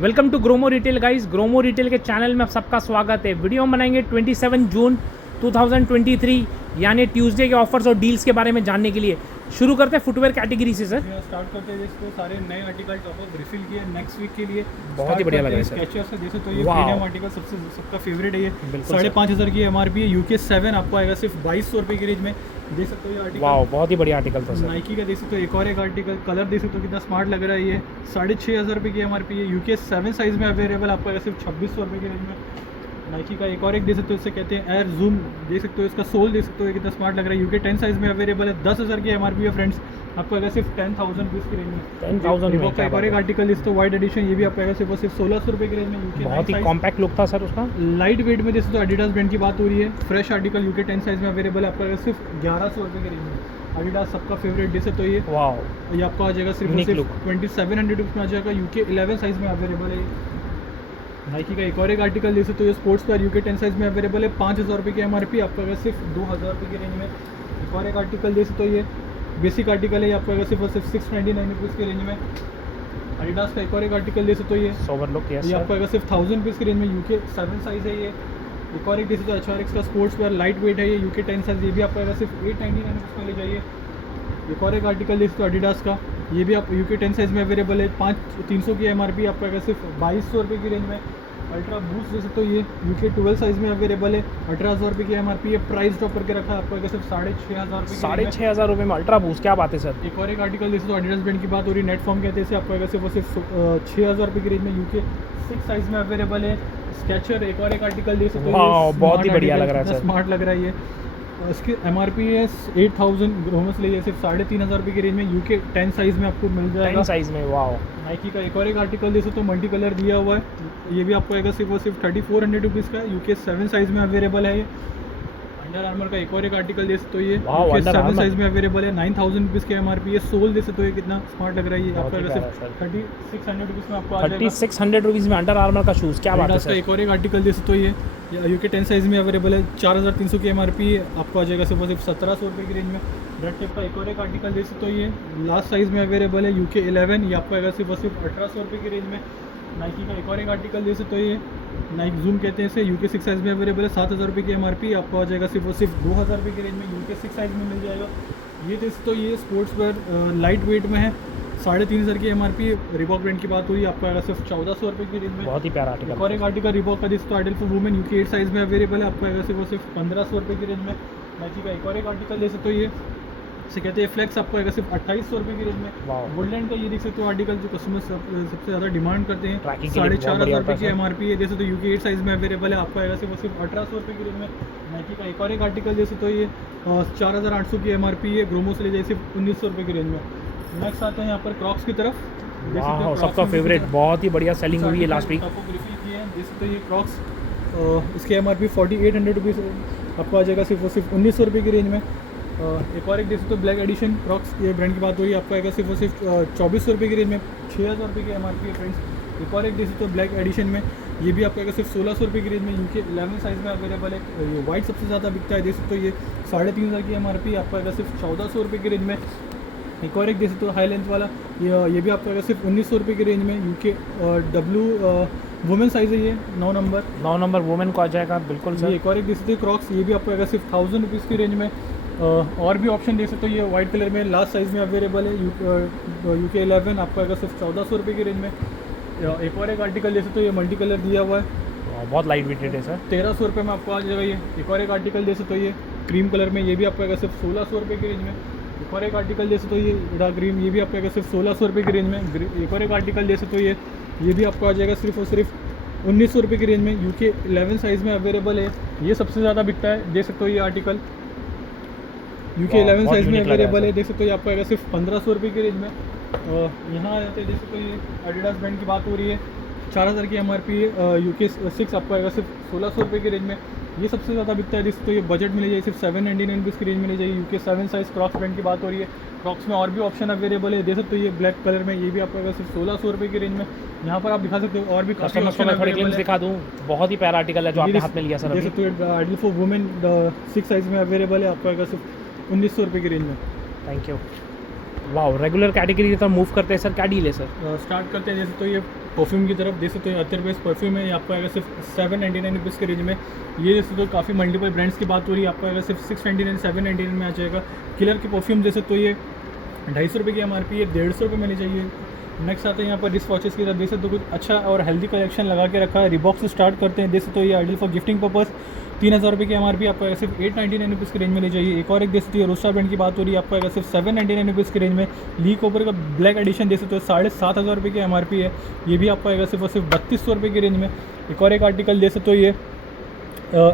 Welcome to Gromo retail guys. Gromo retail के channel में आप सबका स्वागत है। वीडियो हम बनाएंगे 27 जून 2023 यानी ट्यूसडे के ऑफर्स और डील्स के बारे में जानने के लिए। शुरू करते हैं फुटवेयर कैटेगरी से सर। स्टार्ट करते हैं जिसको सारे नए आर्टिकल टॉप ऑफ रिफिल किए नेक्स्ट वीक के लिए। बहुत ही बढ़िया लग रहा है सर। स्केचर्स है जैसे तो ये प्रीमियम आर्टिकल सबका फेवरेट है। ये 5,500 की एमआरपी है। यूके 7 आपको आएगा सिर्फ 2200 रुपये की रेंज में। देख सकते हो ये आर्टिकल, वाह बहुत ही बढ़िया आर्टिकल था सर। नाइकी का देख सकते हो एक और एक आर्टिकल, कलर देख सकते हो कितना स्मार्ट लग रहा है। ये 6,500 रुपये की एमआरपी है। यूके 7 साइज़ में अवेलेबल आपको आएगा सिर्फ 2600 रुपये की रेंज में। नाइकी का एक और एक देख सकते हो, इससे कहते हैं एयर जूम। देख सकते हो इसका सोल देख सकते हो कितना स्मार्ट लग रहा है। यूके 10 साइज़ में अवेलेबल है। 10,000 की एमआरपी है फ्रेंड्स। आपको आएगा सिर्फ 10,000 रुपीज़ की रेंज में। 10,000 में का एक और एक आर्टिकल इस तो वाइट एडिशन, ये भी आपको आएगा सिर्फ 1600 रुपये की रेंज में। यूके बहुत ही कॉम्पैक्ट लुक था सर उसका। लाइट वेट में जैसे तो एडिडास ब्रांड की बात हो रही है। फ्रेश आर्टिकल यूके 10 साइज़ में अवेलेबल है। आपको आएगा सिर्फ 1100 रुपये की रेंज में। एडिडास सबका फेवरेट जैसे तो ये वाह, ये आपको आ जाएगा सिर्फ 2700 रुपीज़ में आ जाएगा। यूके 11 साइज़ में अवेलेबल है। नाइकी का एक और एक आर्टिकल जैसे तो ये स्पोर्ट्स वेयर यूके 10 साइज़ में अवेलेबल है। 5,000 रुपये की एमआरपी, आपको आएगा सिर्फ 2,000 रुपये की रेंज में। एक और एक आर्टिकल जैसे तो ये बेसिक आर्टिकल है, ये आपको आएगा सिर्फ 699 रुपीज़ की रेंज में। एडिडास का एक और एक आर्टिकल जैसे तो ये सोवर लुक, ये आपको आएगा सिर्फ 1000 रुपीज़ की रेंज में। यूके 7 साइज़ है ये। एक और एक जैसे तो HRX का स्पोर्ट्स वेयर लाइट वेट है ये यूके 10 साइज़, ये भी आपको आएगा सिर्फ 899 रुपीज़ में ले जाइए। एक और एक आर्टिकल जैसे तो एडिडास का, ये भी आप यूके 10 साइज़ में अवेलेबल है। 300 की एमआरपी, आपको आएगा सिर्फ 2200 रुपये की रेंज में। अल्ट्रा बूस्ट जैसे तो ये यूके 12 साइज़ में अवेलेबल है। 18,000 रुपये की एमआरपी है। प्राइस ड्रॉप करके रखा है, आपको आएगा सिर्फ 6,500 रुपये। 6,500 रुपये में अल्ट्रा बूस्ट, क्या बात है सर। एक और एक आर्टिकल जैसे तो एडिडास ब्रांड की बात हो रही है, नेट फॉर्म कहते हैं इसे, आपको आएगा सिर्फ 6,000 रुपये की रेंज में। यूके 6 साइज़ में अवेलेबल है। स्केचर एक और एक आर्टिकल जैसे तो बहुत ही बढ़िया लग रहा है सर, स्मार्ट लग रहा है ये। इसकी एमआरपी है 8,000, ग्रोमस ले सिर्फ 3,500 रुपये की रेंज में। यूके 10 साइज़ में आपको मिल जाएगा। 10 साइज़ में, वाह। नाइकी का एक और एक आर्टिकल जैसे तो मल्टी कलर दिया हुआ है, ये भी आपको आएगा सिर्फ 3,400 रुपीज़ का। यूके 7 साइज़ में अवेलेबल है ये। अंडर आर्मर का एक और एक आर्टिकल जैसे तो ये यूके 7 साइज़ में अवेलेबल है। 9,000 रुपीज़ की एमआरपी है। सोल जैसे तो ये कितना स्मार्ट लग रहा है। ये आपको आएगा सिर्फ 3,600 रुपीज़ में आपको आ जाएगा। 3,600 रुपीज़ में अंडर आर्मर का शूज़, क्या बात है सर। एक और एक आर्टिकल जैसे तो ये यूके 10 साइज़ में अवेलेबल है। 4,300 की एमआरपी है, आपको आ जाएगा सिर्फ 1,700 रुपये की रेंज में। रेड टेप का एक और एक आर्टिकल जैसे तो ये लास्ट साइज़ में अवेलेबल है। यूके 11, ये आपको आएगा सिर्फ 1,800 रुपये की रेंज में। नाइकी का एक और एक आर्टिकल जैसे तो ये नाइक जूम कहते हैं इसे, यूके 6 साइज़ में अवेलेबल है। 7,000 रुपये की एमआरपी, आपको आ जाएगा सिर्फ 2,000 रुपये की रेंज में। यूके 6 साइज़ में मिल जाएगा ये। जैसे तो ये स्पोर्ट्स वेयर लाइट वेट में है। 3,500 की एमआरपी। रिबॉक ब्रांड की बात हुई, आपको आएगा सिर्फ 1,400 रुपये की रेंज में। बहुत ही प्यारा आर्टिकल। एक और एक आर्टिकल रिबॉक का जिसको ideal for women UK 8 size में अवेलेबल है, आपको आएगा सिर्फ 1,500 रुपये की रेंज में। नाइकी का एक और एक आर्टिकल जैसे तो ये से कहते हैं फ्लेक्स, आपको आएगा सिर्फ 2,800 रुपये की रेंज में। गोल्डलैंड का ये देख सकते हो आर्टिकल जो कस्टमर सबसे ज़्यादा डिमांड करते हैं। 4,500 रुपये की एमआरपी है। जैसे तो यूके 8 साइज़ में अवेलेबल है, आपको आएगा सिर्फ 1,800 रुपये की रेंज में। नाइकी का एक और एक आर्टिकल जैसे तो ये 4,800 की एमआरपी है। ग्रोमो से ले जाए सिर्फ 1,900 रुपये की रेंज में। नेक्स्ट आते हैं यहाँ पर क्रॉक्स की तरफ। सबका फेवरेट, बहुत ही बढ़िया सेलिंग हुई है लास्ट वीक। आपको रिफिल किए हैं जैसे तो ये क्रॉक्स, इसकी एमआरपी 4,800 रुपीज़, आपको आ जाएगा सिर्फ 1,900 रुपये की रेंज में। एक और एक जैसे तो ब्लैक एडिशन क्रॉक्स, ये ब्रांड की बात हो रही है, आपको आएगा सिर्फ 2,400 रुपये की रेंज में। 6,000 रुपये की एमआरपी है फ्रेंड्स। एक और एक जैसे तो ब्लैक एडिशन में, ये भी आपको आएगा सिर्फ 1,600 रुपये की रेंज में। यूके 11 साइज़ में अवेलेबल है। ये वाइट सबसे ज़्यादा बिकता है। जैसे तो ये 3,500 की एमआरपी, आपको आएगा सिर्फ 1,400 रुपये की रेंज में। एक और एक जैसे तो हाई लेंथ वाला, ये भी आपको आएगा सिर्फ 1,900 रुपये की रेंज में। यूके वुमेन साइज़ है ये, 9 नंबर वुमेन को आ जाएगा बिल्कुल सर। एक और एक जैसे तो क्रॉक्स, ये भी आपको आएगा सिर्फ 1,000 रुपीज़ की रेंज में। और भी ऑप्शन दे सकते हो, ये वाइट कलर में लास्ट साइज़ में अवेलेबल है। यूके 11, आपको आएगा सिर्फ 1,400 रुपये की रेंज में। एक और एक आर्टिकल जैसे तो ये मल्टी कलर दिया हुआ है, बहुत लाइट वेटेड है सर। 1,300 रुपये में आपको आ जाएगा ये। एक और एक आर्टिकल जैसे तो ये क्रीम कलर में, ये भी आपको आएगा सिर्फ 1,600 रुपये की रेंज में। एक और एक आर्टिकल जैसे तो ये डार्क ग्रीन, ये भी आपको आएगा सिर्फ 1,600 रुपये की रेंज में। एक और एक आर्टिकल जैसे तो ये भी आपको आ जाएगा सिर्फ और सिर्फ 1,900 रुपये की रेंज में। यूके 11 साइज़ में अवेलेबल है। ये सबसे ज़्यादा बिकता है, देख सकते हो ये आर्टिकल यूके 11 साइज़ में अवेलेबल है। देख सकते हो ये आपको आएगा सिर्फ 1,500 रुपये की रेंज में। यहाँ आ जाते हैं, देख सकते हो ये एडिडास ब्रांड की बात हो रही है। 4,000 की एमआरपी है। यूके 6 आपको आएगा सिर्फ 1,600 रुपये की रेंज में। ये सबसे ज़्यादा बिकता है। जिसको ये बजट में ले जाइए सिर्फ 799 रुपीज़ की रेंज में ले जाइए। यूके 7 साइज़ क्रॉक्स ब्रांड की बात हो रही है। क्रॉक्स में और भी ऑप्शन अवेलेबल है, देख सकते हो ये ब्लैक कलर में, ये भी आपको आएगा सिर्फ 1,600 रुपये की रेंज में। यहाँ पर आप दिखा सकते हो और भी कस्टमर्स को मैं थोड़ी क्लिप्स दिखा दूँ। बहुत ही प्यारा आर्टिकल है जो आपने हाथ में लिया सर। देख सकते हो आइडल फॉर वुमेन 6 साइज़ में अवेलेबल है, आपको आएगा सिर्फ 1,900 रुपये की रेंज में। Thank you. वाह, रेगुलर कैटेगरी की तरफ मूव करते हैं सर, क्या डील है सर। स्टार्ट करते हैं जैसे तो ये परफ्यूम की तरफ देख सकते हो, अतर बेस्ड परफ्यूम है, ये आपको आएगा सिर्फ 799 रुपीज़ के रेंज में। ये देख सकते हो काफ़ी मल्टीपल ब्रांड्स की बात हो रही है, आपको आएगा सिर्फ 699 799 में आ जाएगा। किलर की परफ्यूम देख सकते हो, ये 250 रुपये की MRP है, 150 रुपये में ले जाइए। नेक्स्ट आते हैं यहाँ पर रिस्ट वॉचेस की तरफ, देख सकते हो कुछ अच्छा और हेल्दी कलेक्शन लगा के रखा है। रिबॉक से स्टार्ट करते हैं, देख सकते हो ये आइडियल फॉर गिफ्टिंग पर्पस 3000 रुपये की MRP, आपको आएगा सिर्फ 899 रुपीज़ की रेंज में ले जाइए। एक और एक देख सकते हो रोस्टा ब्रांड की बात हो रही है, आपको आएगा सिर्फ 799 रुपीज़ की रेंज में। ली कॉपर का ब्लैक एडिशन देख सकते हो 7500 रुपये की MRP है, ये भी आपको आएगा सिर्फ 3200 रुपये की रेंज में। एक और एक आर्टिकल देख सकते हो, ये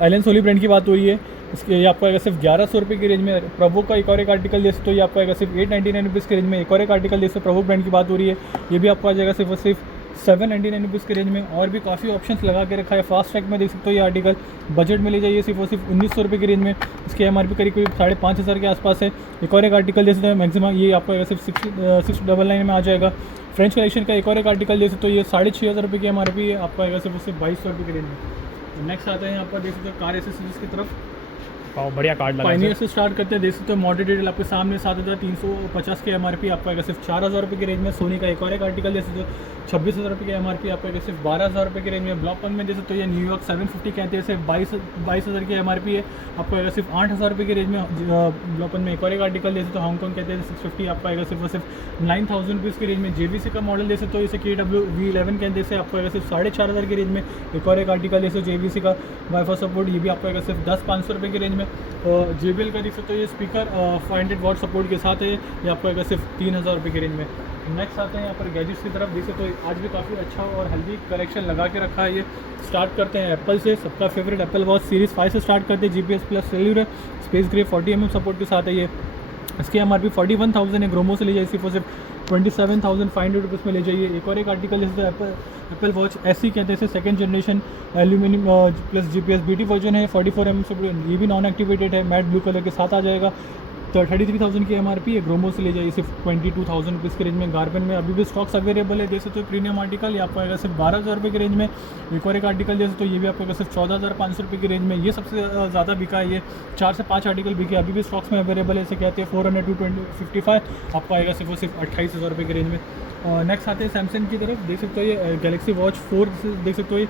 एलन सोली ब्रांड की बात हो रही है, इसके ये आपको आएगा सिर्फ 1100 रुपये की रेंज में। प्रभु का एक और एक आर्टिकल देख सकते हो, ये आपको आएगा सिर्फ 899 रुपीज़ की रेंज में। एक और एक आर्टिकल देख सकते हो, प्रभु ब्रांड की बात हो रही है, ये भी आपको आ जाएगा सिर्फ 799 रुपीज़ के रेंज में। और भी काफ़ी ऑप्शंस लगा के रखा है। फास्ट ट्रैक में देख सकते हो ये आर्टिकल बजट में ले जाइए सिर्फ 1900 रुपये की रेंज में, इसकी MRP करीब 5500 के आसपास है। एक और एक आर्टिकल देख सकते हो मैक्सिमम, ये आपको आएगा सिर्फ 699 में आ जाएगा। फ्रेंच कलेक्शन का एक और एक आर्टिकल देख सकते हो, ये 6500 रुपये की MRP है, आपको आएगा सिर्फ 2200 रुपये की रेंज में। नेक्स्ट आता है यहाँ पर देख सकते हो कार एसेसरीज की तरफ, बढ़िया कार्ड लगा पाइनियर से स्टार्ट करते हैं। देख सकते हो मॉडल डिटेल आपके सामने 7350 की MRP, आपको आएगा सिर्फ 4000 रुपये की रेंज में। सोनी का एक और एक आर्टिकल देख सकते हो 26000 रुपये की MRP, आपको आएगा सिर्फ 12000 रुपये की रेंज में। ब्लॉकपन में देख सकते हो ये न्यूयॉर्क 750 कहते हैं, सिर्फ 22000 की MRP है, आपको आएगा सिर्फ 8000 रुपये की रेंज में। ब्लॉकपन में एक और एक आर्टिकल देख सकते हो हांगकॉन्ग कहते हैं 650, आपको आएगा सिर्फ 9000 रुपीज़ की रेंज में। JVC का मॉडल देख सकते हो, इसे KW V11 कहते हैं, आपको आएगा सिर्फ 4500 की रेंज में। एक और एक आर्टिकल देख सकते हो JVC का वाईफाई सपोर्ट, ये भी आपको आएगा सिर्फ 10,500 रुपये की रेंज में। JBL का देख सकते हो ये स्पीकर 500 वाट सपोर्ट के साथ है, ये आपको आएगा सिर्फ 3000 रुपये की रेंज में। नेक्स्ट आते हैं यहाँ पर गैजेट्स की तरफ, देख सकते हो आज भी काफ़ी अच्छा और हेल्दी कलेक्शन लगा के रखा है। ये स्टार्ट करते हैं एप्पल से, सबका फेवरेट एप्पल वॉच सीरीज़ 5 से स्टार्ट करते हैं। GPS plus cellular space grey 40 mm support के साथ है ये, इसकी MRP 41,000 है। ग्रोमो से ले जाइए सिर्फ 27,500 रुपीज़ में ले जाइए। एक और एक आर्टिकल जैसे एप्पल वॉच ऐसी कहते हैं, second generation aluminium plus GPS BT version है, 44 mm सपोर्ट, ये भी नॉन एक्टिवेटेड है, मैट ब्लू कलर के साथ आ जाएगा। तो 33,000 की MRP है। ग्रोमो से ले जाइए सिर्फ 22,000 रुपीज़ के रेंज में। गार्बन में अभी भी स्टॉक्स अवेलेबल है, देख सकते हो प्रीमियम आर्टिकल, ये आपको आएगा सिर्फ 12,000 रुपये की रेंज में। एक और एक आर्टिकल देख सकते हो, ये भी आपको आएगा सिर्फ 14,500 रुपये की रेंज में। ये सबसे ज़्यादा बिका है, ये 4 से 5 आर्टिकल बिके, अभी भी स्टॉक्स में अवेलेबल है। इसे कहते हैं 400 to 55, आपको आएगा सिर्फ 28,000 रुपये की रेंज में। नेक्स्ट आते हैं सैमसंग की तरफ, देख सकते हो ये गैलेक्सी वॉच 4 देख सकते हो, ये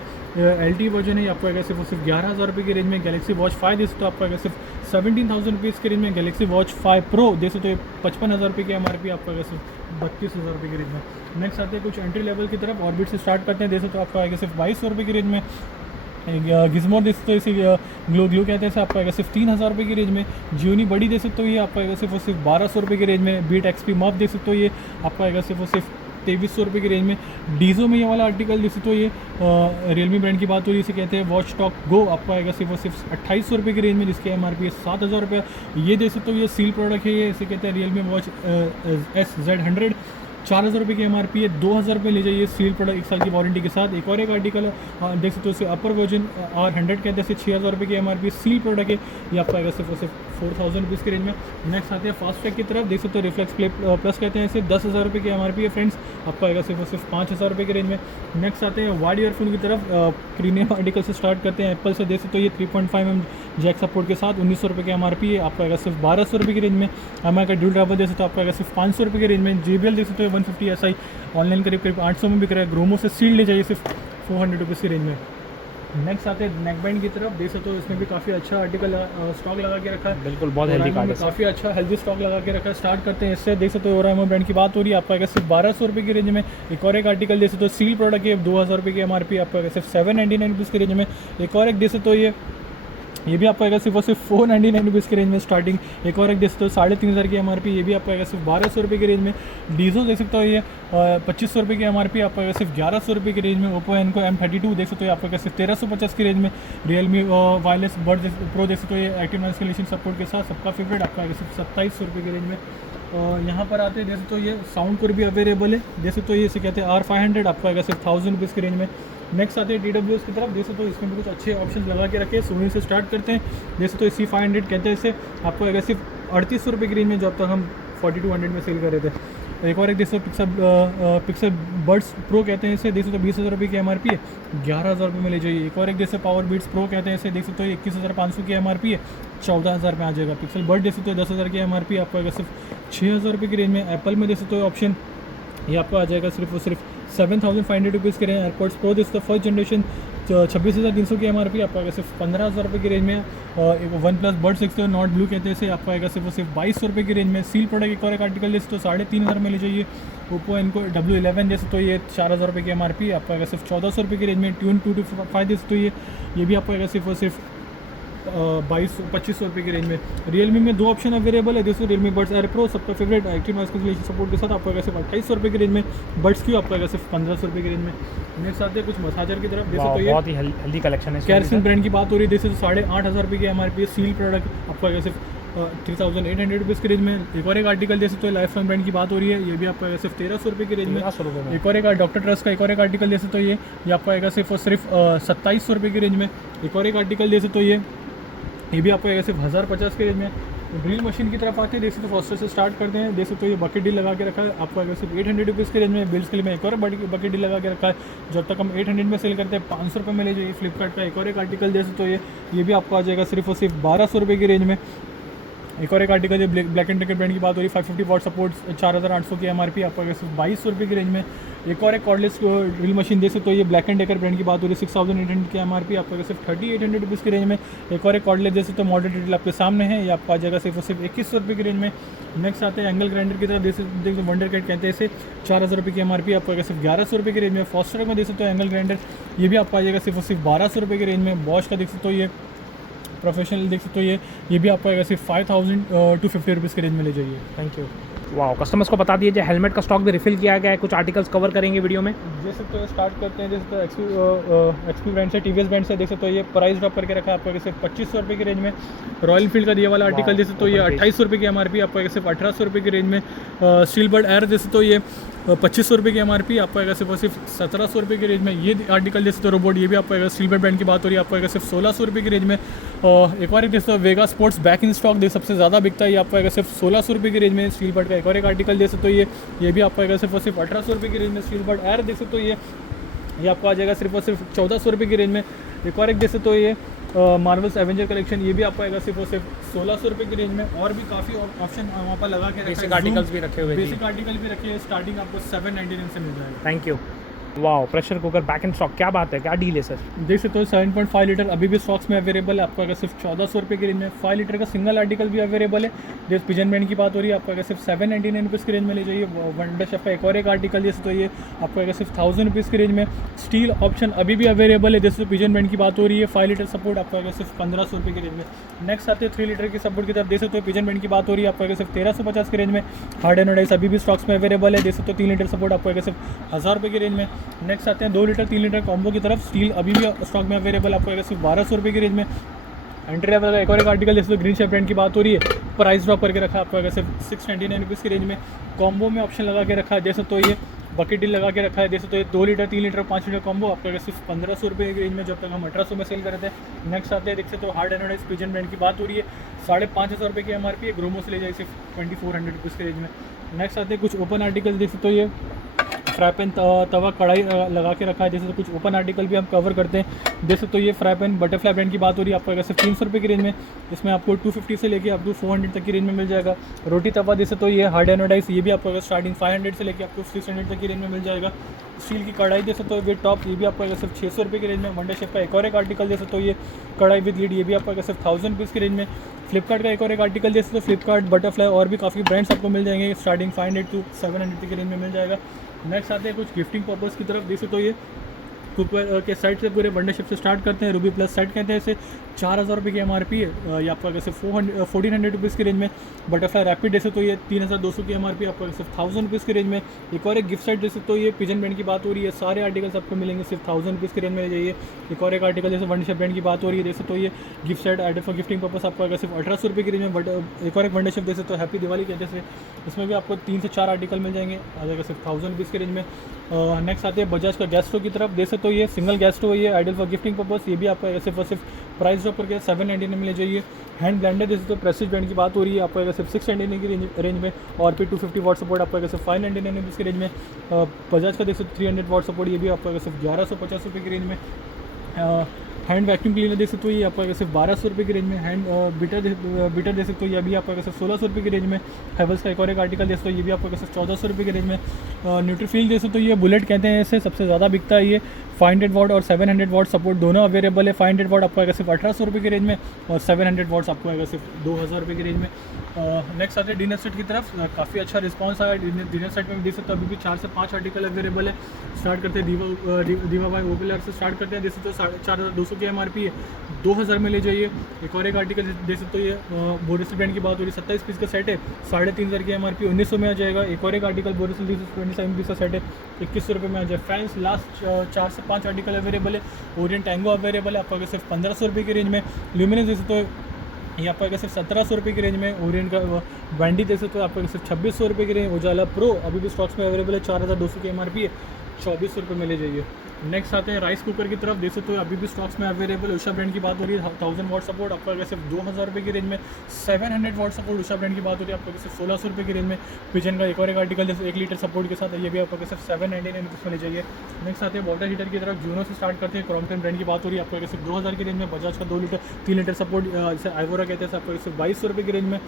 LTE वर्जन है, आपको आएगा सिर्फ 11,000 रुपये की रेंज में। गैलेक्सी वॉच 5 देख सकते हो, आपको आएगा सिर्फ 17,000 रुपीज़ की रेंज में। गैलेक्सी वॉच 5 प्रो देख सकते हो 55,000 रुपये की MRP, आपको आएगा सिर्फ 32,000 रुपये की रेंज में। नेक्स्ट आते हैं कुछ एंट्री लेवल की तरफ, ऑर्बिट से स्टार्ट करते हैं, देख सकते हो आपको आएगा सिर्फ 2200 रुपये की रेंज में। गिज़मो देख सकते हो, इसे ग्लो कहते हैं, आपको आएगा सिर्फ 3,000 रुपये की रेंज में। जियोनी बड़ी देख सकते हो, ये आपको आएगा सिर्फ 1200 रुपये की रेंज में। बीट XP मॉप देख सकते हो, ये आपको आएगा सिर्फ 2300 रुपये की रेंज में। डीजो में ये वाला आर्टिकल देख सकते हो, ये रियलमी ब्रांड की बात हो रही है, इसे कहते हैं वॉच टॉक गो, आपको आएगा सिर्फ 2800 रुपये की रेंज में, जिसकी MRP है 7,000 रुपये। ये देख सकते हो, ये सील प्रोडक्ट है, ये इसे कहते हैं रियलमी वॉच SZ100, 4,000 रुपये की MRP है, 2,000 रुपये ले जाइए सील प्रोडक्ट 1 साल की वारंटी के साथ। एक और एक आर्टिकल देख सकते हो, इसे अपर वर्जन R100 कहते हैं, 6,000 रुपये की MRP सील प्रोडक्ट है, ये आपको आएगा सिर्फ 4,000 रुपीज़ की रेंज में। नेक्स्ट आते हैं फास्ट ट्रैक की तरफ, देख सकते हो रिफ्लेक्स प्लस कहते हैं, इसे 10,000 रुपये की MRP है फ्रेंड्स, आपको आएगा सिर्फ 5,000 रुपये की रेंज में। नेक्स्ट आते हैं वाइड ईयरफोन की तरफ, प्रीमियम आर्टिकल से स्टार्ट करते हैं। एप्पल से देख सकते हो, ये 3.5 mm जैक सपोर्ट के साथ 1,900 रुपये की MRP है, आपको आएगा सिर्फ 1,200 रुपये की रेंज में। MI का ड्यूल ट्रैवल देख सकते हो, आपको आएगा सिर्फ 500 रुपये की रेंज में। JBL देख सकते हो 150 SI ऑनलाइन करीब 800 में बिक रहा है। ग्रोमो से सील ले जाइए सिर्फ 400 रुपीज़ की रेंज में। नेक्स्ट आते हैं नेक बैंड की तरफ, देख सकते हो इसमें भी काफ़ी अच्छा आर्टिकल स्टॉक लगा के रखा है, बिल्कुल बहुत हेल्दी कार्ड है, काफ़ी अच्छा हेल्दी स्टॉक लगा के रखा है। स्टार्ट करते हैं इससे, देख सकते हो ओराइमो ब्रांड की बात हो रही है, आपको आएगा सिर्फ 1,200 रुपये की रेंज में। एक और एक आर्टिकल देख सकते हो सील प्रोडक्ट है, 2,000 रुपये की MRP, आपको आएगा सिर्फ 799 रुपीज़ की रेंज में। एक और एक देख सकते हो, ये भी आपको आएगा सिर्फ 499 रुपीज़ की रेंज में स्टार्टिंग। एक और एक देख सकते हो 3,500 की MRP, ये भी आपको आएगा सिर्फ 1,200 रुपये की रेंज में। डीजो देख सकते हो, ये 2,500 रुपये की MRP, आपको आएगा सिर्फ 1,100 रुपये की रेंज में। ओप्पो एनको M32 देख सकते हो, आपको आएगा सिर्फ 1,350 की रेंज में। रियलमी वायरलेस बड प्रो देख सकते हो, ये एक्टिव नॉइस कैंसिलेशन सपोर्ट के साथ, सबका फेवरेट, आपको आएगा सिर्फ 2,700 रुपये की रेंज में। यहाँ पर आते हैं, देख सकते हो ये साउंड कोर भी अवेलेबल है, देख सकते हो ये इसे कहते हैं R500, आपको आएगा सिर्फ 1,000 रुपीज़ की रेंज में। नेक्स्ट आते हैं TWS की तरफ, देख सकते हो इसमें भी कुछ अच्छे ऑप्शन लगा के रखे हैं। सोनी से स्टार्ट करते हैं, देख सकते हो C500 कहते हैं इसे, आपको आएगा सिर्फ 3,800 रुपये की रेंज में, जब तक हम 4,200 में सेल कर रहे थे। एक और एक देख सकते हो पिक्सल बड्स प्रो कहते हैं इसे, देख सकते हो 20,000 रुपये की MRP है, 11,000 रुपये में ले जाइए। एक और एक जैसे पावर बीट्स प्रो कहते हैं इसे, देख सकते हो 21,500 की MRP है, 14,000 में आ जाएगा। पिक्सल बड देख सकते हो 10,000 की MRP, आपको आएगा सिर्फ 6,000 रुपये की रेंज में। एप्पल में देख सकते हो ऑप्शन, ये आपको आ जाएगा सिर्फ 7,500 रुपीज़ के रेंज में। एयरपोर्ट्स प्रो देख सकते हो फर्स्ट जनरेशन 26,300 की MRP, आपको आएगा सिर्फ 15,000 रुपये की रेंज में। One plus bird 6 not blue कहते हैं इसे, आपको आएगा सिर्फ 2200 रुपये की रेंज में। सील प्रोडक्ट एक और एक आर्टिकल देख सकते हो 3,500 में ले जाइए। ओप्पो इनको W11 दे सकते हो, ये 4,000 रुपये की MRP, आपको आएगा सिर्फ 1,400 रुपये की रेंज में। ट्यून 225 दे सकते हो, ये भी आपको आएगा सिर्फ 2500 रुपये की रेंज में। रियलमी में 2 ऑप्शन अवेलेबल है, जैसे रियलमी बड्स एयर प्रो सबका favourite active noise cancellation support के साथ आपको आएगा सिर्फ 2800 रुपये की रेंज में। बड्स क्यू आपको आएगा सिर्फ 1500 रुपये की रेंज में। नेक्स्ट आते हैं कुछ मसाजर की तरफ, जैसे तो ये बहुत ही हेल्दी कलेक्शन है। कैरसिन ब्रांड की बात हो रही है, जैसे 8,500 रुपये की MRP। सील प्रोडक्ट आपको आएगा सिर्फ 3,800 रुपीज़ की रेंज में। एक और एक आर्टिकल जैसे तो लाइफ टाइम ब्रांड की बात हो रही है, ये भी आपको आएगा सिर्फ 1300 रुपये की रेंज में। एक और एक डॉक्टर ट्रस्ट का एक और एक आर्टिकल जैसे तो ये आपको आएगा सिर्फ 2700 रुपये की रेंज में। एक और एक आर्टिकल जैसे तो ये भी आपको आएगा सिर्फ 1050 की रेंज में। ड्रिल मशीन की तरफ आते हैं, देख सकते हो फर्स्ट से स्टार्ट करते हैं। देख सकते हो ये बकेट डील लगा के रखा है, आपको आएगा सिर्फ 800 रुपीज़ की रेंज में। बिल्स के लिए मैं एक और बकेट डील लगा के रखा है, जब तक हम 800 में सेल करते हैं 500 रुपये में ले जाइए। फ्लिपकार्ट का एक और एक आर्टिकल जैसे तो ये भी आपको आ जाएगा सिर्फ और सिर्फ 1200 रुपये की रेंज में। एक और एक article black and decker brand की बात हो रही है, 550 वॉट सपोर्ट 4,800 की MRP, आपको आएगा सिर्फ 2200 रुपये की रेंज में। एक और एक कॉर्डलेस ड्रिल मशीन देख सकते हो, ये ब्लैक एंड डेकर ब्रांड की बात हो रही है, 6,800 की MRP, आपको आएगा सिर्फ 3,800 रुपीज़ की रेंज में। एक और एक कॉर्डलेस देख सकते हो, मॉडल डिटेल आपके सामने है, ये आपको आ जाएगा सिर्फ 2100 रुपये की रेंज में। नेक्स्ट आते हैं एंगल ग्राइंडर की तरफ, देखो वंडर कैट कहते हैं इसे, 4,000 रुपये की MRP, आपको आएगा सिर्फ 1100 रुपये की रेंज में। फॉस्टर में देख सकते हो एंगल ग्राइंडर, ये भी आपको आ जाएगा सिर्फ 1200 रुपये की रेंज में। बॉश का देख सकते हो, ये प्रोफेशनल देख सकते हो, ये भी आपको आएगा सिर्फ 5,250 रुपीज़ के रेंज में ले जाइए। Thank you. वाह, कस्टमर्स को बता दीजिए हेलमेट का स्टॉक भी रिफिल किया गया है, कुछ आर्टिकल्स कवर करेंगे वीडियो में। देख सकते हो स्टार्ट करते हैं, जैसे एक्सपी ब्रांड से, TVS ब्रांड से देख सकते हो, ये प्राइस ड्रॉप करके रखा है, आपको सिर्फ 2500 रुपये की रेंज में। रॉयल फील्ड का ये वाला आर्टिकल जैसे तो ये 2800 रुपये की MRP, आपको सिर्फ 1800 रुपये की रेंज में। स्टील बर्ड एयर जैसे तो ये 2500 रुपये की MRP, आपको आएगा सिर्फ 1700 रुपये की रेंज में। ये आर्टिकल जैसे तो रोबोट, ये भी आपको आएगा स्टील बर्ड ब्रांड की बात हो रही है, आपको आएगा सिर्फ 1600 रुपये की रेंज में। एक और एक जैसे वेगा स्पोर्ट्स बैक इन स्टॉक सबसे ज़्यादा बिकता है, ये आपको आएगा सिर्फ 1600 रुपये की रेंज में। स्टील बर्ड का एक और एक आर्टिकल जैसे तो ये भी आपको आएगा सिर्फ 1800 रुपये की रेंज में। स्टील बर्ड एयर देख सकते हो, ये आपको आ जाएगा सिर्फ 1400 रुपये की रेंज में। एक और एक जैसे तो ये मार्वल्स एवेंजर कलेक्शन, ये भी आपको आएगा सिर्फ 1600 रुपये की रेंज में। और भी काफ़ी ऑप्शन वहाँ पर लगा के बेसिक आर्टिकल्स भी रखे हुए हैं। बेसिक आर्टिकल भी रखे हैं, स्टार्टिंग आपको 799 से मिल जाएगा। Thank you. वाह, pressure cooker back in stock, क्या बात है, क्या डील है सर। देख सकते हो 7.5 लीटर अभी भी स्टॉक्स में अवेलेबल है, आपको अगर सिर्फ 1400 रुपये की रेंज में। 5 लीटर का सिंगल आर्टिकल भी अवेलेबल है, जैसे पिजन ब्रांड की बात हो रही है, आपको अगर सिर्फ 799 रुपीज़ की रेंज में ले जाइए। वंडर शेफ का एक और एक आर्टिकल जैसे तो ये आपको अगर सिर्फ 1000 रुपीज़ की रेंज में। स्टील ऑप्शन अभी भी अवेलेबल है, जैसे पिजन ब्रांड की बात हो रही है, 5 लीटर सपोर्ट आपको अगर सिर्फ 1500 रुपये की रेंज में। नेक्स्ट आते हैं 3 लीटर की सपोर्ट की तरफ, देख सकते हो पिजन ब्रांड की बात हो रही है, आपको अगर सिर्फ 1350 की रेंज में। हार्ड एनोडाइज अभी भी स्टॉक्स में अवेलेबल है, देख सकते हो 3 लीटर सपोर्ट आपको अगर सिर्फ 1000 रुपये की रेंज में। नेक्स्ट आते हैं 2 लीटर 3 लीटर कॉम्बो की तरफ, स्टील अभी भी स्टॉक में अवेलेबल, आपको आएगा सिर्फ 1200 रुपये की रेंज में। एंट्री लेवल का एक और एक आर्टिकल जैसे तो ग्रीन शेफ ब्रांड की बात हो रही है, प्राइस ड्रॉप करके रखा है, आपको आएगा सिर्फ 699 रुपीज़ की रेंज में। कॉम्बो में ऑप्शन लगा के रखा है, जैसे तो ये बकेट डील लगा के रखा है, जैसे तो ये 2 लीटर 3 लीटर 5 लीटर कॉम्बो आपको आएगा सिर्फ 1500 रुपये की रेंज में, जब तक हम 1800 में सेल करते हैं। नेक्स्ट आते हैं, देख सकते हो हार्ड एनोडाइज पिजन ब्रांड की बात हो रही है, 5500 रुपये की MRP है, ग्रोमो से ले जाए सिर्फ 2400 रुपीज़ की रेंज में। नेक्स्ट आते हैं कुछ ओपन आर्टिकल, देख सकते हो ये फ्राई पैन तवा कढ़ाई लगा के रखा है, जैसे तो कुछ ओपन आर्टिकल भी हम कवर करते हैं। जैसे तो ये फ्राई पैन बटरफ्लाई ब्रांड की बात हो रही है, आपको अगर सिर्फ 300 रुपये की रेंज में, इसमें आपको 250 से लेके अप टू 400 तक की रेंज में मिल जाएगा। रोटी तवा जैसे तो ये हार्ड एनोडाइज, ये भी आपको अगर स्टार्टिंग 500 से लेके आपको 600 तक की रेंज में मिल जाएगा। स्टील की कढ़ाई जैसे तो विद टॉप, ये भी आपको अगर सिर्फ 600 रुपये की रेंज में। वंडर शेफ का एक और एक आर्टिकल जैसे तो ये कढ़ाई विद लीड, ये भी आपको अगर सिर्फ 1000 रुपीज़ की रेंज में। फ्लिपकार्ट का एक और एक आर्टिकल जैसे तो फ्लिपकार्ट बटरफ्लाई, और भी काफ़ी ब्रांड्स आपको मिल जाएंगे, स्टार्टिंग 500 to 700 की रेंज में मिल जाएगा। नेक्स्ट आते हैं कुछ गिफ्टिंग पर्पज़ की तरफ, देख सकते हो ये कुकर के साइड से पूरे वंडर शेफ से स्टार्ट करते हैं। रूबी प्लस सेट कहते हैं इसे, 4000 रुपये की MRP है, ये आपको अगर सिर्फ 1400 रुपीज़ की रेंज में। बटरफ्लाई रैपिड जैसे तो ये 3200 की MRP, आपको अगर सिर्फ 1000 रुपीज़ की रेंज में। एक और एक गिफ्ट सेट जैसे तो ये पिजन ब्रांड की बात हो रही है, सारे आर्टिकल्स आपको मिलेंगे सिर्फ 1000 रुपीज़ की रेंज में ले जाइए। एक और एक आर्टिकल जैसे वंडर शेफ ब्रांड की बात हो रही है, जैसे तो ये gift set added for gifting purpose, आपको अगर सिर्फ 1800 रुपये की रेंज में। बट एक और एक वंडर शेफ जैसे तो हैप्पी दिवाली कहते हैं, इसमें भी आपको 3 से 4 आर्टिकल मिल जाएंगे, आ जाएगा सिर्फ 1000 रुपीज़ की रेंज में। नेक्स्ट आते हैं बजाज का गैस स्टोव की तरफ, देख सकते हो ये सिंगल गैस स्टोव है, आइडियल फॉर गिफ्टिंग पर्पस, ये भी आपको सिर्फ और सिर्फ प्राइस ड्रॉप करके 799 में ले जाइए। हैंड ब्लेंडर जैसे तो प्रेस्टीज ब्रांड की बात हो रही है, आपको अगर सिर्फ 699 की रेंज में, और फिर 250 वाट सपोर्ट आपको अगर सिर्फ 599 रुपीज़ की रेंज में। बजाज का देख सकते 300 वाट सपोर्ट, ये भी आपको अगर सिर्फ 1150 रुपये की रेंज में। हैंड वैक्यूम क्लीनर देख सकते हो ये आपको सिर्फ 1200 रुपये की रेंज में। हैंड बीटर देख सकते हो ये भी आपको सिर्फ 1600 रुपये की रेंज में। हैवेल्स का एक और एक आर्टिकल देख सकते हो ये भी आपको सिर्फ 1400 रुपये की रेंज में। न्यूट्रीफील्ड देख सकते हो ये बुलेट कहते हैं, इसे सबसे ज़्यादा बिकता है ये। 500 वाट और 700 वाट सपोर्ट दोनों अवेलेबल है। 500 वाट आपको आएगा सिर्फ 1800 रुपये की रेंज में और 700 वाट्स आपको आएगा सिर्फ 2000 रुपये की रेंज में। नेक्स्ट आते हैं डिनर सेट की तरफ। काफ़ी अच्छा रिस्पांस आया डिनर सेट में, देख सकते हो अभी भी 4 से 5 आर्टिकल अवेलेबल है। स्टार्ट करते हैं दीवा बाय ओपेलर से स्टार्ट करते हैं। देख सकते हो 4200 की MRP है, 2000 में ले जाइए। एक और एक आर्टिकल देख सकते हो ये बोरिसल ब्रांड की बात हो रही है, 27 पीस का सेट है, 3500 की MRP, 1900 में आ जाएगा। एक और एक आर्टिकल बोरिसल 27 पीस का सेट है, 2100 रुपये में आ जाए। फैंस लास्ट 4 से 5 आर्टिकल अवेलेबल है। ओरिएंट टैंगो अवेलेबल है आपको सिर्फ 1500 रुपये की रेंज में। ल्यूमिनस देख सकते हो ये आपको आएगा सिर्फ 1700 रुपये की रेंज में। ओरिएंट का बैंडी देख सकते हो आपको सिर्फ 2600 रुपये की रेंज। उजाला प्रो अभी भी स्टॉक्स में अवेलेबल है, 4200 की MRP है, 2400 रुपये में ले जाइए। नेक्स्ट आते हैं राइस कुकर की तरफ। देख सकते हो अभी भी स्टॉक्स में अवेलेबल उषा ब्रांड की बात हो रही है, 1000 वाट सपोर्ट आपको आएगा सिर्फ 2000 रुपये की रेंज में। 700 वाट सपोर्ट उषा ब्रांड की बात हो रही है आपको सिर्फ 1600 रुपये की रेंज में। पिजन का एक और एक आर्टिकल जैसे 1 लीटर सपोर्ट के साथ है, ये भी आपको सिर्फ 799 रुपीज़ में ले जाइए। नेक्स्ट आते हैं वाटर हीटर की तरफ। जूनो से स्टार्ट करते हैं। क्रॉम्पटन ब्रांड की बात हो रही है आपको सिर्फ 2000 की रेंज में। बजाज का 3 लीटर सपोर्ट जैसे आइवोरा कहते हैं आपको सिर्फ 2200 रुपये की रेंज में।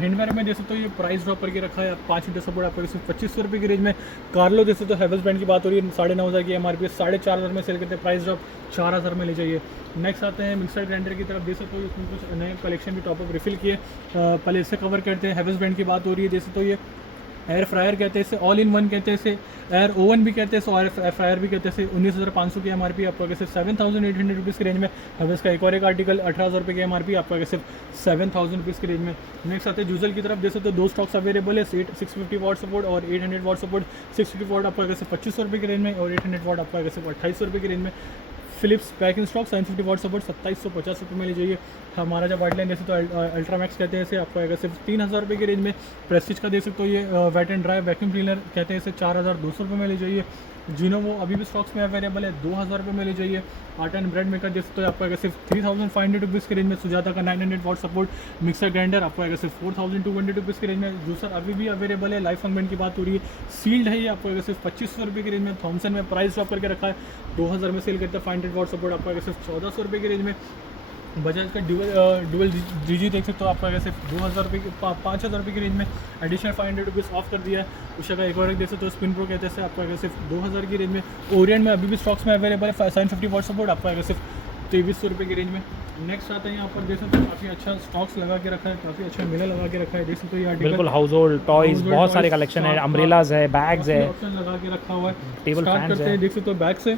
हिंडवेयर में देख सकते हो ये प्राइस ड्रॉप करके रखा है, 5 लीटर सपोर्ट आपको सिर्फ 2500 रुपये की रेंज में। कार्लो देख सकते हो हैवेल्स ब्रांड की बात हो रही है, 9500 की MRP, 4500 में सेल करते हैं, प्राइस ड्रॉप 4000 में ले जाइए। नेक्स्ट आते हैं मिक्सर ग्राइंडर की तरफ। देख सकते हो इसमें कुछ नए कलेक्शन भी टॉपअप रिफिल किए, पहले इससे कवर करते हैं। हैवेल्स ब्रांड की बात हो रही है, देख सकते हो ये एयर फ्रायर कहते हैं इसे, ऑल इन वन कहते हैं इसे, एयर ओवन भी कहते हैं इसे, और एयर फ्रायर भी कहते हैं इसे। 19500 की MRP आपको सिर्फ 7800 रुपीज़ की रेंज में। हैवेल्स का एक और एक आर्टिकल 18,000 रुपये की MRP आपको सिर्फ 7000 रुपीज़ की रेंज में। नेक्स्ट आते हैं जूजल की तरफ। देख सकते हो 2 स्टॉक्स अवेलेबल है, 650 वाट सपोर्ट और 800 वाट सपोर्ट। 650 वाट आपको सिर्फ 2500 रुपये की रेंज में और 800 वाट आपको सिर्फ 2800 रुपये की रेंज में। Philips pack in stock 750 watt support 2750 रुपये में ले जाइए। हमारा जब वाइट लाइन देख सकते हो अल्ट्रामैक्स कहते हैं इसे, आपको आएगा सिर्फ 3000 रुपये की रेंज में। प्रेस्टीज का देख सकते हो ये wet and dry vacuum cleaner कहते हैं इसे, 4200 रुपये में ले जाइए। जिनोवो अभी भी स्टॉक्स में अवेलेबल है, 2000 रुपये में ले जाइए। आटा एंड ब्रेड मेकर देख सकते हो आपको आएगा सिर्फ 3500 रुपीज़ की रेंज में। सुजाता का 900 वाट सपोर्ट मिक्सर ग्राइंडर आपको आएगा सिर्फ 4200 रुपीज़ की रेंज में। जूसर अभी भी अवेलेबल है, लाइफ ब्रांड की बात हो रही है, सील्ड है ये, आपको आएगा सिर्फ 2500 रुपये की रेंज में। थॉमसन में प्राइस ड्रॉप करके रखा है, 2000 में सेल करता है। 500 वाट सपोर्ट आपको आएगा सिर्फ 1400 रुपये की रेंज में। बजाज का डुअल जीजी देख सकते हो आपको आएगा सिर्फ 2000 रुपये की 5000 रुपये की रेंज में। एडिशनल 500 रुपीज़ ऑफ कर दिया है। उषा का एक और एक देख सकते हो स्पिन प्रो कहते हैं आपको आएगा सिर्फ 2000 की रेंज में। ओरिएंट में अभी भी स्टॉक्स में अवेलेबल है, 750 वाट सपोर्ट आपको आएगा सिर्फ 2300 रुपये की रेंज में। नेक्स्ट आता है यहाँ पर देख सकते हो काफ़ी अच्छा स्टॉक्स लगा के रखा है, काफ़ी अच्छा मेला लगा के रखा है। देख सकते हो ये बिल्कुल हाउस होल्ड टॉयज बहुत सारे कलेक्शन है, अम्ब्रेलाज है, बैग्स है, ऑप्शन लगा के रखा हुआ है। टेबल स्टार्ट फैंस करते है। हैं, देख सकते हो बैग से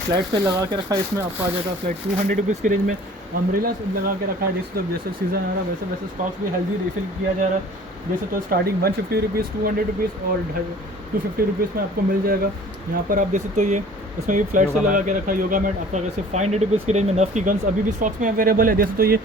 फ्लैट से लगा के रखा है, इसमें आपको आ जाएगा फ्लैट 200 रुपीज़ की रेंज में। अम्ब्रेला लगा के रखा है, जैसे जैसे सीजन आ रहा है वैसे वैसे स्टॉक्स भी हेल्दी रिफिल किया जा रहा है। जैसे तो स्टार्टिंग 150 रुपीज़, 200 रुपीज़ और 250 रुपीज़ में आपको मिल जाएगा। यहाँ पर आप देख सकते हो ये इसमें भी फ्लैट से लगा के रखा है। योगा मैट आपका वैसे 500 रुपीज़ की रेंज में। नफ की गन्स अभी भी स्टॉक्स में अवेलेबल है, जैसे तो ये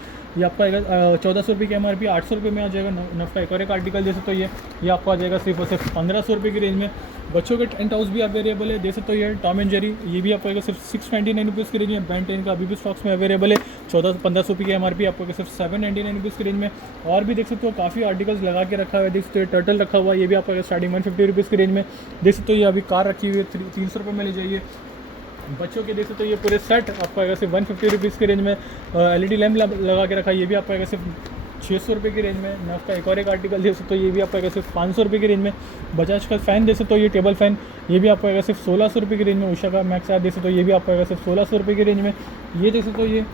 आपका आएगा 1400 रुपये की MRP, 800 रुपये में आ जाएगा। नफ का एक और एक आर्टिकल जैसे तो ये आपको आ जाएगा सिर्फ और सिर्फ 1500 रुपये की रेंज में। बच्चों के टेंट हाउस भी अवेलेबल है, जैसे तो ये टॉम एंड जेरी, ये भी आपको आएगा सिर्फ 699 रुपीज़ की रेंज में। बैन 10 का अभी भी स्टॉक्स में अवेलेबल है, 1500 रुपये की MRP आपको सिर्फ 799 रुपीज़ की रेंज में। और भी देख सकते हो काफ़ी आर्टिकल्स लगा के रखा हुआ है। देख सकते हो टर्टल रखा हुआ है, ये भी आपको स्टार्टिंग 150 रुपीज़ की रेंज में। देख सकते हो ये अभी कार रखी हुई है, 300 रुपये में ले जाइए। बच्चों के देख सकते हो ये पूरे सेट आपको आएगा सिर्फ 150 रुपीज़ की रेंज में। LED लैम्प लगा के रखा है, ये भी आपको आएगा सिर्फ 600 रुपये की रेंज में। नफ का एक और एक आर्टिकल देख सकते हो, ये भी आपको आएगा सिर्फ 500 रुपये की रेंज में। बजाज का फ़ैन देख सकते हो, ये टेबल फ़ैन, ये भी आपको आएगा सिर्फ 1600 रुपये की रेंज में। उषा का मैक्स देख सकते हो, ये भी आपको आएगा सिर्फ 1600 रुपये की रेंज में। ये देख सकते हो ये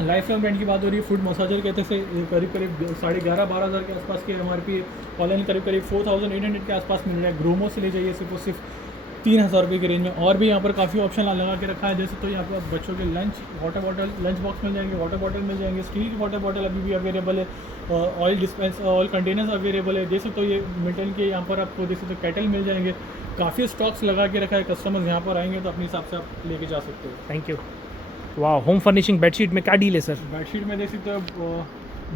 लाइफ लॉन्ग ब्रांड की बात हो रही है, फुट मसाजर कहते हैं, करीब करीब 11,500-12 हज़ार के आसपास की MRP है। ऑनलाइन करीब करीब 4800 के आसपास मिल रहा है। ग्रोमो से ले जाइए सिर्फ और सिर्फ 3000 रुपये की रेंज में। और भी यहाँ पर काफ़ी ऑप्शन लगा के रखा है, जैसे तो यहाँ पर बच्चों के lunch water bottle, lunch box मिल जाएंगे, वाटर बॉटल मिल जाएंगे, स्टील की वाटर बॉटल अभी भी अवेलेबल है, oil dispense oil containers available है। देख सकते हो ये मिल्टन के यहाँ पर आपको देख सकते हो कैटल मिल जाएंगे। काफ़ी स्टॉक्स लगा के रखा है, कस्टमर्स यहाँ पर आएंगे तो अपने हिसाब से आप लेके जा सकते हो। Thank you. वाह, होम फर्निशिंग बेडशीट में क्या डील है सर? बेडशीट में देख सकते हो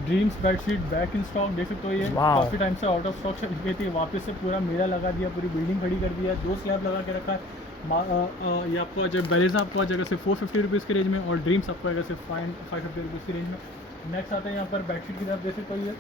dreams bedsheet back in stock, देख सकते हो ये Wow. काफ़ी टाइम से आउट ऑफ स्टॉक चल गई थी, वापस से पूरा मेला लगा दिया, पूरी बिल्डिंग खड़ी कर दिया, 2 स्लैब लगा के रखा है। ये आपको जब बेलेजा आपको आ जाएगा सिर्फ 450 रुपीज़ की रेंज में और ड्रीम्स आपको आएगा सिर्फ 550 रुपीज़ की रेंज में। नेक्स्ट आता है यहाँ पर बेडशीट की तरफ, देख सकते हो ये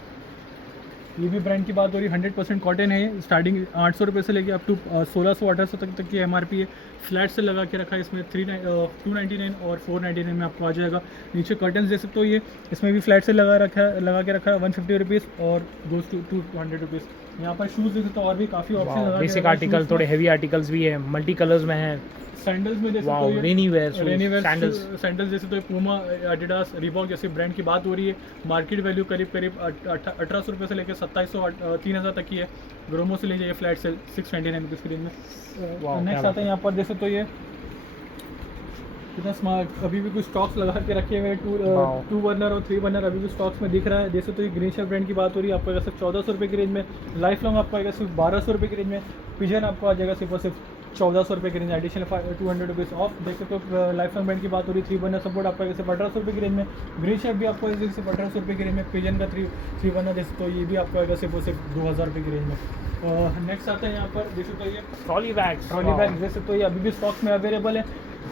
ये भी ब्रांड की बात हो रही है, 100% कॉटन है। स्टार्टिंग 800 रुपये से लेके अप टू 1600-1800 तक की MRP है। फ्लैट से लगा के रखा है, इसमें 299 और 499 में आपको आ जाएगा। नीचे कर्टन्स दे सकते हो ये, इसमें भी फ्लैट से लगा के रखा है 150 रुपीज़ और गोज टू 200 रुपीज़। यहाँ पर शूज़ दे सकते हो और भी काफ़ी ऑप्शन लगा। बेसिक आर्टिकल, थोड़े हेवी आर्टिकल्स भी है, मल्टी कलर्स में है। सैंडल्स में जैसे वाओ, रेनी वेयर सैंडल्स जैसे तो पूमा, एडिडास, रीबॉक जैसे ब्रांड की बात हो रही है। मार्केट वैल्यू करीब 1800 रुपये से लेकर 2700 3000 तक की है। ग्रोमो से ले जाइए फ्लैट से 699 रुपीज़ की रेंज में। नेक्स्ट आता है यहाँ पर जैसे तो ये कितना स्मार्ट, अभी भी कुछ स्टॉक्स लगा के रखे हुए हैं। 2 बर्नर और 3 बर्नर अभी भी स्टॉक्स में दिख रहा है। जैसे तो ये ग्रीनशर ब्रांड की बात हो रही है, आपको आएगा सिर्फ 1400 रुपये की रेंज में। लाइफ लॉन्ग आपको आएगा सिर्फ 1200 रुपये की रेंज में। पिजन आपको आ जाएगा सिर्फ और सिर्फ 1400 रुपये की रेंज, एडिशनल 200 रुपीज़ ऑफ। देख सकते हो लाइफ लॉन्ग ब्रांड की बात हो रही है। 3 बर्नर सपोर्ट आपको आएगा सिर्फ 1800 रुपये की रेंज में। ग्रीन शर्ट भी आपको आएगा सिर्फ 1800 रुपये की रेंज में। पिजन का 3 बर्नर जैसे तो ये भी आपको आएगा सिर्फ और सिर्फ 2000 रुपये की रेंज में। नेक्स्ट आता है यहाँ पर जैसे तो ये ट्रॉली बैग जैसे तो ये अभी भी स्टॉक्स में अवेलेबल है।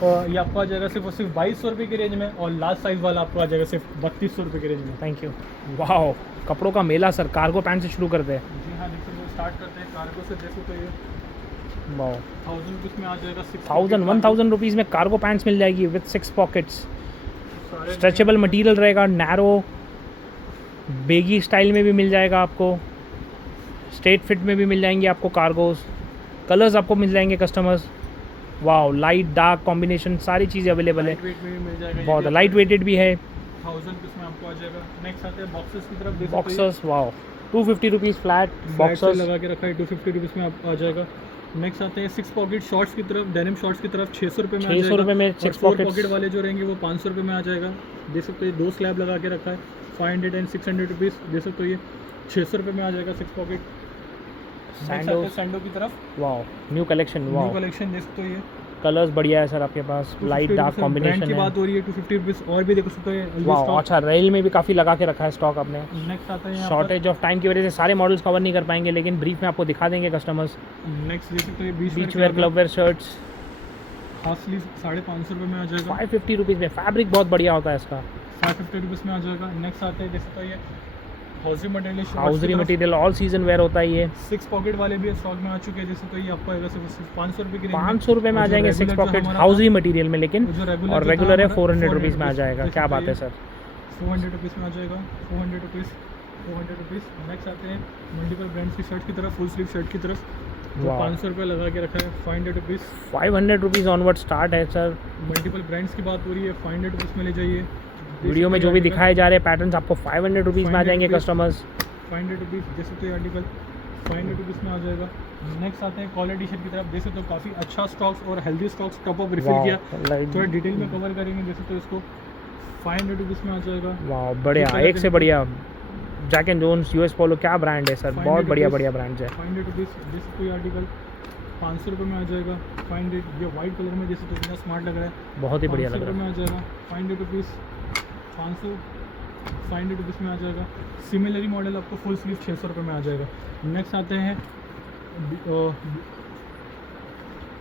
ये आपको आ जाएगा सिर्फ और सिर्फ 2200 रुपये की रेंज में। और लार्ज साइज़ वाला आपको आ जाएगा सिर्फ 3200 रुपये की रेंज में। Thank you. वाह, कपड़ों का मेला सर। कार्गो पैंट से शुरू करते हैं। जी हाँ, देखो स्टार्ट करते हैं कार्गो से। जैसे तो ये वाह, 1000 रुपीज़ में आ जाएगा 1000 रुपीज़ में कार्गो पैंट्स मिल जाएगी विद 6 पॉकेट्स। स्ट्रेचेबल मटेरियल रहेगा, नैरो बेगी स्टाइल में भी मिल जाएगा आपको, स्ट्रेट फिट में भी मिल जाएंगे आपको कार्गोज। कलर्स आपको मिल जाएंगे कस्टमर्स। वाह, लाइट डार्क कॉम्बिनेशन सारी चीज़ें अवेलेबल है। वेट में भी मिल जाएगा, बहुत लाइट वेटेड भी है। 1000 रुपीज़ में आपको आ जाएगा। नेक्स्ट आते हैं बॉक्सेस की तरफ। बॉक्सर्स, वाह, 250 रुपीज़ फ्लैट बॉक्सर्स लगा के रखा है, 250 रुपीज़ में आप आ जाएगा। नेक्स्ट आते हैं 6 पॉकेट शॉर्ट्स की तरफ, डेनिम शॉर्ट्स की तरफ 600 रुपये में आ जाएगा। 600 रुपये में 6 पॉकेट वाले जो रहेंगे वो 500 रुपये में आ जाएगा। देख सकते हो 2 स्लैब लगा के रखा है, 500 एंड 600 रुपीज़। देख सकते हो ये 600 रुपये में आ जाएगा 6 पॉकेट। सैंडो की तरफ, वाह, न्यू कलेक्शन। वाह, न्यू कलेक्शन। देख सकते हो ये कलर्स बढ़िया है सर आपके पास, लाइट डार्क कॉम्बिनेशन की बात हो रही है। 250 रुपीज़ और भी देख सकते हो। वाह, अच्छा, रेल में भी काफ़ी लगा के रखा है स्टॉक आपने। नेक्स्ट आता है शॉर्टेज ऑफ टाइम की वजह से सारे मॉडल्स कवर नहीं कर पाएंगे, लेकिन ब्रीफ में आपको दिखा देंगे कस्टमर्स। नेक्स्ट देख सकते हो beach wear, club wear shirts, half sleeve 550 रुपये में आ जाएगा। 550 रुपीज़ में। फैब्रिक बहुत बढ़िया होता है इसका। 550 रुपीज़ में आ जाएगा। नेक्स्ट आते हैं जैसे तो ये hosiery material all season where होता है ये। 6 पॉकेट वाले भी स्टॉक में आ चुके हैं। जैसे तो ये आपको आएगा सिर्फ 500 रुपये की रेंज में। 500 रुपये में आ जाएंगे 6 पॉकेट हाउसरी मटेरियल में, लेकिन और रेगुलर है 400 रुपीज़ में आ जाएगा। क्या बात है सर, 400 रुपीज़ में आ जाएगा। 400 रुपीज़। नेक्स्ट आते हैं मल्टीपल ब्रांड्स की शर्ट की तरफ, फुल स्लीव शर्ट की तरफ, जो 500 रुपये लगा के रखा है। 500 रुपीज़, 500 रुपीज़ ऑनवर्ड स्टार्ट है सर। मल्टीपल ब्रांड्स की बात हो रही है, 500 रुपीज़ में ले जाइए। वीडियो में जो भी दिखाए जा रहे हैं पैटर्न्स आपको 500 रुपीज़ में आ जाएंगे कस्टमर्स। 500 रुपीज़। जैसे तो ये आर्टिकल 500 रुपीज़ में आ जाएगा। नेक्स्ट आते हैं कॉलर टी शर्ट की तरफ। जैसे तो काफ़ी अच्छा स्टॉक्स और healthy stocks top up refill किया, थोड़ा डिटेल में कवर करेंगे। जैसे तो इसको 500 रुपीज़ में आ जाएगा। वाह, बढ़िया, एक से बढ़िया। Jack and Jones, US Polo, क्या ब्रांड है सर, बहुत बढ़िया ब्रांड्स है। 500 रुपीज़। जैसे कोई आर्टिकल 500 रुपये में आ जाएगा। 500, ये वाइट कलर में जैसे तो इतना स्मार्ट लग रहा है, बहुत ही बढ़िया लग रहा है। में आ जाएगा। 500 रुपीज़, 500 रुपीज़ में आ जाएगा। सिमिलरी मॉडल आपको फुल स्लीव 600 रुपये में आ जाएगा। नेक्स्ट आते हैं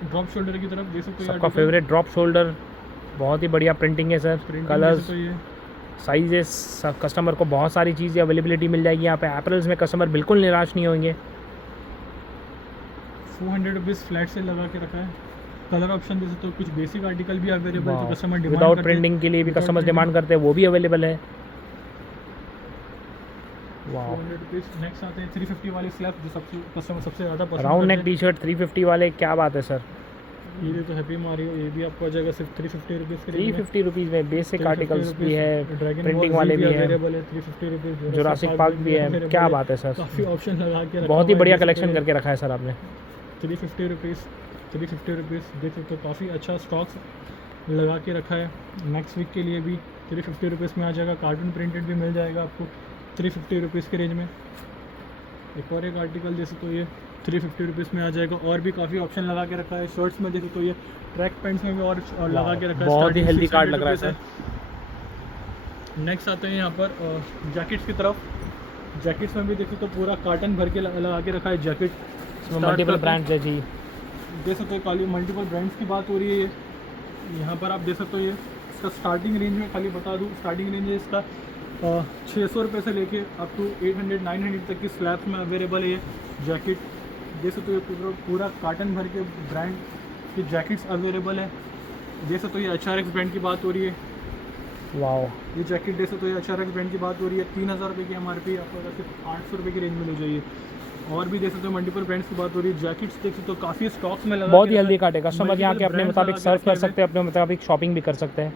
ड्रॉप शोल्डर की तरफ। जैसे कोई आपका फेवरेट ड्रॉप शोल्डर, बहुत ही बढ़िया प्रिंटिंग है सर। कलर्स, साइजेस, कस्टमर को बहुत सारी चीज़ें अवेलेबिलिटी मिल जाएगी यहाँ पे। एपरल्स में कस्टमर बिल्कुल निराश नहीं होंगे। 400 रुपीज़ फ्लैट से लगा के रखा है। कलर ऑप्शन जैसे तो कुछ बेसिक आर्टिकल भी अवेलेबल है, कस्टमर डिमांड विदाउट प्रिंटिंग के लिए भी कस्टमर्स डिमांड करते हैं, वो भी अवेलेबल है। 400 रुपीज़। नेक्स्ट आते हैं 350 वाली स्लैब, जो कस्टमर सबसे ज़्यादा पसंद राउंड नेक टी शर्ट 350 वाले, क्या बात है सर। ये तो हैप्पी मारियो, ये भी आपको आ जाएगा सिर्फ 350 रुपीज़ के। 350 रुपीज़ में बेसिक आर्टिकल्स भी है, प्रिंटिंग वाले भी है, 350 रुपीज़। जुरासिक पार्क भी है, क्या बात है सर। काफ़ी ऑप्शन लगा के बहुत ही बढ़िया कलेक्शन करके रखा है सर आपने। 350 रुपीज़। देख सकते हो काफ़ी अच्छा स्टॉक्स लगा के रखा है। नेक्स्ट वीक के लिए भी 350 रुपीज़ में आ जाएगा। कार्टून प्रिंटेड भी मिल जाएगा आपको 350 रुपीज़ के रेंज में। एक और एक आर्टिकल जैसे तो ये 350 रुपीज़ में आ जाएगा। और भी काफ़ी ऑप्शन लगा के रखा है। शर्ट्स में देखो तो ये ट्रैक पैंट्स में भी और लगा के रखा है। बहुत ही हेल्दी कार्ड लग रहा है सर। नेक्स्ट आते हैं यहाँ पर जैकेट्स की तरफ। जैकेट्स में भी देखो तो पूरा कार्टन भर के लगा के रखा है जैकेट। मल्टीपल ब्रांड्स है जी। देख सकते हो खाली मल्टीपल ब्रांड्स की बात हो रही है। ये यहाँ पर आप देख सकते हो, ये इसका स्टार्टिंग रेंज में खाली बता दूँ, स्टार्टिंग रेंज है इसका 600 रुपये से लेके अप टू 800-900 तक की स्लैब्स में अवेलेबल है ये जैकेट। जैसे तो ये पूरा कार्टन भर के ब्रांड की जैकेट्स अवेलेबल है। जैसे तो ये HRX ब्रांड की बात हो रही है, वाओ, ये जैकेट जैसे तो ये HRX ब्रांड की बात हो रही है, 3000 रुपये की MRP, आपको अगर सिर्फ 800 रुपये की रेंज में ले जाइए। और भी जैसे तो मल्टीपल ब्रांड्स की बात हो रही है, जैकेट्स देख तो काफ़ी स्टॉक्स में लगा, बहुत ही हेल्दी कार्ट है। कस्टमर यहाँ के अपने मुताबिक सर्व कर सकते हैं, अपने मुताबिक शॉपिंग भी कर सकते हैं।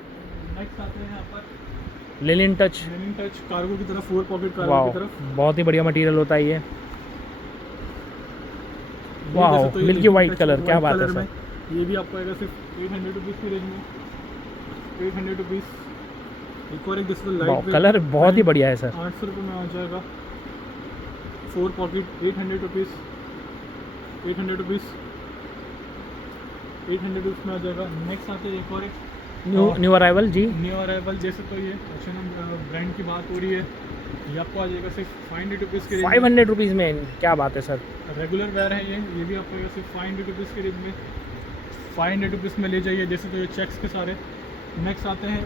नेक्स्ट आते हैं यहाँ पर लिनिन टच कार्गो की तरफ, 4 पॉकेट कार्गो वाओ, की तरफ। बहुत ही बढ़िया मटेरियल होता है ये। ये वाओ, जैसे तो ये मिल्की वाइट कलर, क्या white बात है कलर सर। में। ये भी आपको आएगा सिर्फ 800 रुपीज़ की रेंज में, 800 रुपीज़। एक और एक जैसे वाओ, लाइट कलर बहुत ही बढ़िया है सर। 800 रुपये में आ जाएगा। 4 पॉकेट 800 रुपीज़, 800 रुपीज़, 800 रुपीज़ में आ जाएगा। नेक्स्ट आते हैं एक और एक न्यू अराइवल जी, न्यू अराइवल। जैसे तो ये H&M ब्रांड की बात हो रही है, ये आपको आ जाएगा सिर्फ 500 रुपीज़ के रेंज में। 500 रुपीज़ में, क्या बात है सर। रेगुलर वेयर है ये भी आपको आएगा सिर्फ 500 रुपीज़ के रेंज में, 500 रुपीज़ में ले जाइए। जैसे तो ये चेक्स के सारे। नेक्स्ट आते हैं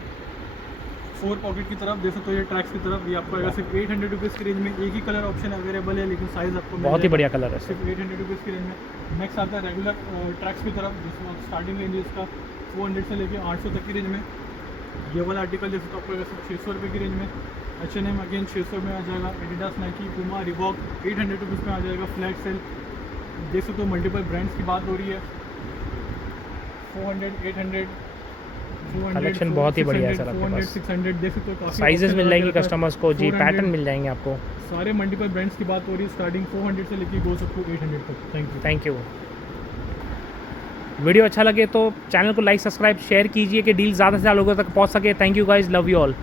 4 पॉकेट की तरफ, जैसे तो ये ट्रैक्स की तरफ। ये आपको आएगा सिर्फ 800 रुपीज़ की रेंज में। एक ही कलर ऑप्शन अवेलेबल है, लेकिन साइज़ आपको बहुत ही बढ़िया कलर है सर। सिर्फ 800 रुपीज़ की रेंज में। नेक्स्ट आता है रेगुलर ट्रैक्स की तरफ, जिसमें स्टार्टिंग रेंज है इसका 400 से लेके 800 तक की रेंज में। ये वाला आर्टिकल जैसे तो आपको आएगा सिर्फ 600 रुपये की रेंज में। H&M अगेन 600 में आ जाएगा। Adidas, Nike, Puma, Reebok 800 rupees में आ जाएगा फ्लैट सेल। जैसे तो मल्टीपल ब्रांड्स की बात हो रही है, 400, 800, 200, कलेक्शन बहुत ही बढ़िया है सर आपके 400, पास। 600। जैसे तो काफ़ी साइजेस option मिल लगा जाएंगे के रखा है। कस्टमर्स को जी, 400, पैटर्न मिल जाएंगे आपको। सारे मल्टीपल ब्रांड्स की बात हो रही है, स्टार्टिंग 400 से लेके गोes अप टू 800 तक। Thank you. Thank you. Video अच्छा लगे तो चैनल को लाइक, सब्सक्राइब, शेयर कीजिए कि डील ज़्यादा से ज़्यादा लोगों तक पहुंच सके। Thank you guys, love you all.